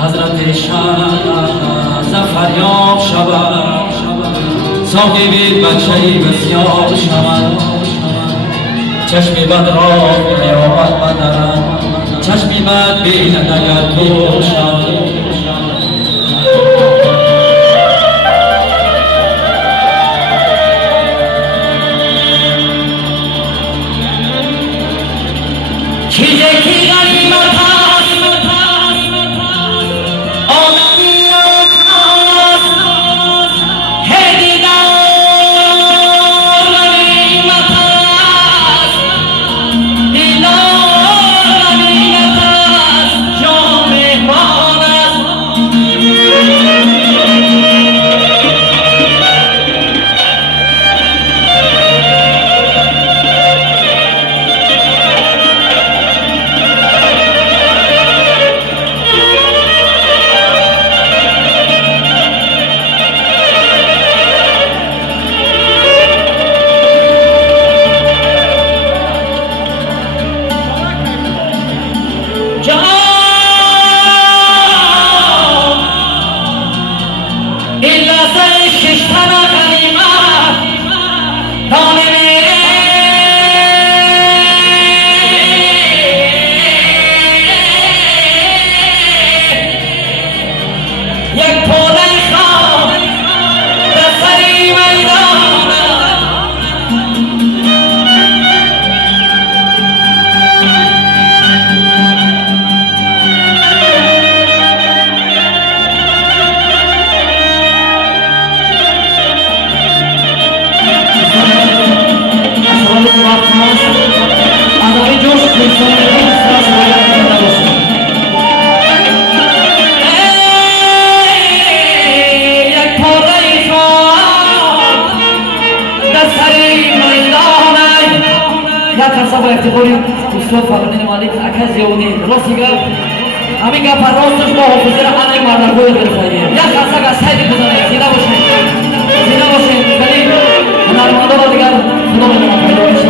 حضرت شاه زفر یاب شود صاحب بچه بسیار شود چشمی بد را قیامت بدرد چشمی بد بیند اگر تو شد چیزی که غنیمت هست آدمی هست هدیدار غنیمت هست دیدار غنیمت هست جام مهمان است با افتخاری استاد فقیدین مالک اکه زیونی راستی گفت همین گفت راستش با حافظه را همه مردکوی گرفتاییم یک خاصه که سایدی بزنید زیده باشید ولی هنرمندا را دیگر خدا به ما پیدا میشه